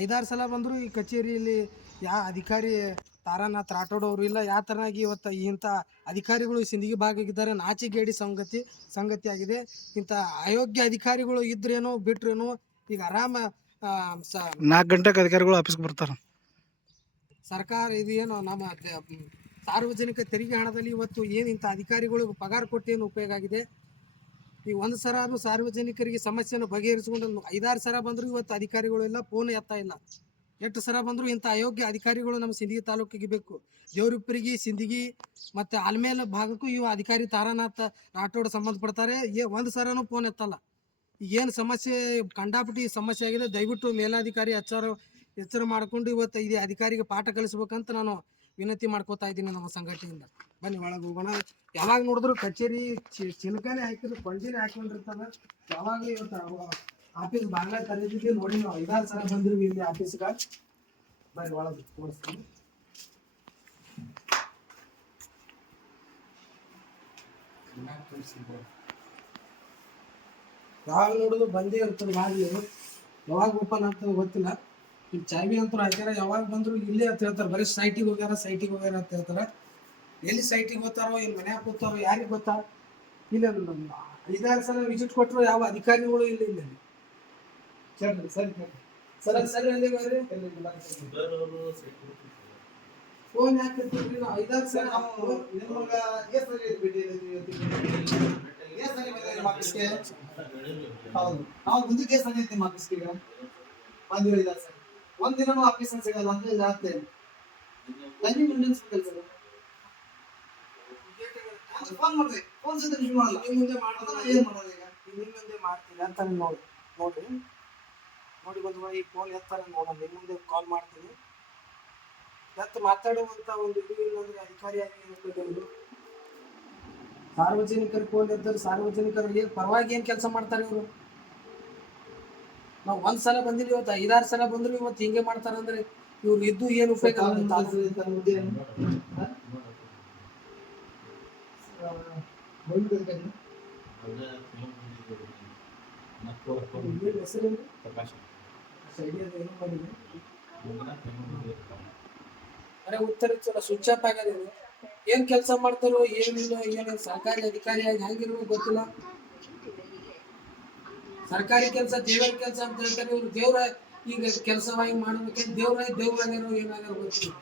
ಐದಾರು ಸಲ ಬಂದರೂ ಈ ಕಚೇರಿಯಲ್ಲಿ ಯಾ ಅಧಿಕಾರಿ ತಾರಾನಾಥ್ ರಾಠೋಡ್ ಅವರು ಇಲ್ಲ ಯಾವ ತರನಾಗಿ ಇವತ್ತು ಇಂಥ ಅಧಿಕಾರಿಗಳು ಸಿಂದಗಿ ಭಾಗಿದ್ದಾರೆ ನಾಚಿಗೇಡಿ ಸಂಗತಿ ಸಂಗತಿ ಆಗಿದೆ ಇಂಥ ಅಯೋಗ್ಯ ಅಧಿಕಾರಿಗಳು ಇದ್ರೇನೋ ಬಿಟ್ರೇನೋ ಈಗ ಆರಾಮ ನಾಲ್ಕು ಗಂಟೆಗೆ ಅಧಿಕಾರಿಗಳು ಆಫೀಸ್ಗೆ ಬರ್ತಾರೆ. ಸರ್ಕಾರ ಇದು ಏನು ನಮ್ಮ ಸಾರ್ವಜನಿಕ ತೆರಿಗೆ ಹಣದಲ್ಲಿ ಇವತ್ತು ಏನು ಇಂಥ ಅಧಿಕಾರಿಗಳು ಪಗಾರ ಕೊಟ್ಟು ಏನು ಉಪಯೋಗ ಆಗಿದೆ? ಈ ಒಂದು ಸರ ಆದ್ರೂ ಸಾರ್ವಜನಿಕರಿಗೆ ಸಮಸ್ಯೆಯನ್ನು ಬಗೆಹರಿಸಿಕೊಂಡು ಐದಾರು ಸರ ಬಂದರೂ ಇವತ್ತು ಅಧಿಕಾರಿಗಳು ಇಲ್ಲ ಫೋನ್ ಎತ್ತಾ ಇಲ್ಲ. ಎಷ್ಟು ಸರ ಬಂದರೂ ಇಂಥ ಅಯೋಗ್ಯ ಅಧಿಕಾರಿಗಳು ನಮ್ಮ ಸಿಂದಗಿ ತಾಲೂಕಿಗೆ ಬೇಕು. ದೇವರಿಪ್ಪರಿಗೆ ಸಿಂದಗಿ ಮತ್ತು ಆಲ್ಮೇಲ ಭಾಗಕ್ಕೂ ಇವ ಅಧಿಕಾರಿ ತಾರಾನಾಥ ರಾಠೋಡ್ ಸಂಬಂಧಪಡ್ತಾರೆ. ಏ, ಒಂದು ಸರನು ಫೋನ್ ಎತ್ತಲ್ಲ. ಏನು ಸಮಸ್ಯೆ, ಕಂಡಾಪಟ್ಟಿ ಸಮಸ್ಯೆ ಆಗಿದೆ, ದಯವಿಟ್ಟು ಮೇಲಾಧಿಕಾರಿ ಎಚ್ಚರ ಎಚ್ಚರ ಮಾಡಿಕೊಂಡು ಇವತ್ತು ಇದೇ ಅಧಿಕಾರಿಗೆ ಪಾಠ ಕಲಿಸ್ಬೇಕಂತ ನಾನು ವಿನಂತಿ ಮಾಡ್ಕೋತಾ ಇದ್ದೀನಿ ನಮ್ಮ ಸಂಘಟನೆಯಿಂದ. ಬನ್ನಿ, ಒಳಗೆ ಹೋಗೋಣ. ಯಾವಾಗ ನೋಡಿದ್ರು ಕಚೇರಿ ಚಿಲಕನೆ ಹಾಕಿದ್ರು ಪಂಜಿನೇ ಹಾಕೊಂಡಿರ್ತದ ಯಾವಾಗ ಆಫೀಸ್ ಬಾಗ್ಲ ಕರೀತಿದ್ವಿ ನೋಡಿ ನಾವು. ಐದಾರು ಸಲ ಬಂದಿರ್ವಿ ಇಲ್ಲಿ ಆಫೀಸ್ಗ ಬನ್ನಿ, ಒಳಗೆ ತೋರಿಸ್ತೀನಿ. ಯಾವಾಗ ನೋಡಿದ್ರು ಬಂದೇ ಇರ್ತದೆ ಬಾಗಿಲು ಯಾವಾಗ ಓಪನ್ ಆಗ್ತದೆ ಗೊತ್ತಿಲ್ಲ. ಈಗ ಚಾವಿ ಅಂತೂ ಹಾಕ್ಯಾರ, ಯಾವಾಗ ಬಂದ್ರು ಇಲ್ಲೇ ಅಂತ ಹೇಳ್ತಾರೆ. ಬರೀ ಸೈಟಿಗೆ ಹೋಗ್ಯಾರ ಸೈಟಿಗೆ ಹೋಗ್ಯಾರ ಅಂತ ಹೇಳ್ತಾರೆ. ಎಲ್ಲಿ ಸೈಟಿಗೆ ಹೋಗ್ತಾರೋ ಇಲ್ಲಿ ಮನ್ಯಾಗ ಕೂತಾರೋ, ಯಾರಿಗೆ ಗೊತ್ತಾ? ಇಲ್ಲ ಐದಾರು ಸಲ ವಿಸಿಟ್ ಕೊಟ್ಟರು ಯಾವ ಅಧಿಕಾರಿಗಳು ಇಲ್ಲ ಇಲ್ಲ ಸರಿ ಸರಿ ಸರಿ? ಫೋನ್ ಯಾಕೆ ಐದಾರು ಸಲ ಎಷ್ಟ್ ಸಲ ಸಲ ಹೌದು. ನಾವು ಮುಂದಕ್ಕೆ ಎಷ್ಟ್ ಸಲ? ಒಂದು ಹೇಳಿದ್ದಾರೆ ಸರ್ ಒಂದ್ ದಿನನೂ ಆಫೀಸ್ ಸಿಗಲ್ಲ ಅಂದ್ರೆ ಇಲ್ಲಿ ಆಗ್ತೇನೆ ಇಲ್ಲ ಮುಂದಿನ ಕೆಲಸ ಫೋನ್ ಮಾಡಿದೆ. ಫೋನ್ ಸಹಿತ ರಿಸೀವ್ ಮಾಡಲ್ಲ. ನಿಮ್ ಮುಂದೆ ಅದನ್ನ ಮಾಡೋದು ಏನ್ ಮಾಡೋದು ಈಗ? ನಿಮ್ಮ ಮುಂದೆ ಮಾಡ್ತೀನಿ ಅಂತ ನೋಡಿ ನೋಡಿ. ನೋಡಿ ಬಂದು ಈ ಫೋನ್ ಎತ್ತಾರೆ ನೋಡೋಣ. ನಿಮ್ಮ ಮುಂದೆ ಕಾಲ್ ಮಾಡ್ತೀನಿ. ಎತ್ತು ಮಾತಾಡುವಂತ ಒಂದು ಇದು ಇಲ್ಲ ಅಂದ್ರೆ ಅಧಿಕಾರಿಯಾಗಿ ಏನಿರ್ತದೆ ಸಾರ್ವಜನಿಕರು ಫೋನ್ ಎತ್ತಾರೆ ಸಾರ್ವಜನಿಕರು ಏನ್ ಪರವಾಗಿ ಏನ್ ಕೆಲಸ ಮಾಡ್ತಾರೆ ಇವರು? ನಾವು ಒಂದ್ ಸಲ ಬಂದಿಲ್ಲ ಇವತ್ತು ಐದಾರು ಸಲ ಬಂದ್ರು ಇವತ್ತು ಹಿಂಗೆ ಮಾಡ್ತಾರಂದ್ರೆ ಇವ್ರು ಇದ್ದು ಏನು ಉಪಯೋಗ. ಅರೆ ಉತ್ತರ ಸ್ವಿಚ್ ಆಫ್ ಆಗ್ಯದ ಏನ್ ಕೆಲಸ ಮಾಡ್ತಾರೋ, ಏನಿಲ್ಲ, ಏನೇನು ಸರ್ಕಾರಿ ಅಧಿಕಾರಿಯಾಗಿ ಹೆಂಗಿರೋ ಗೊತ್ತಿಲ್ಲ ಸರ್ಕಾರಿ ಕೆಲಸ, ದೇವರ ಕೆಲಸ ಅಂತ ಹೇಳ್ತಾರೆ ಇವ್ರು ದೇವ್ರ ಈಗ ಕೆಲಸವಾಗಿ ಮಾಡ್ಬೇಕಂತ ದೇವ್ರ ದೇವ್ರಾಗ್ಯಾರೋ ಏನಾಗ್ಯಾರೋ ಗೊತ್ತಿಲ್ಲ.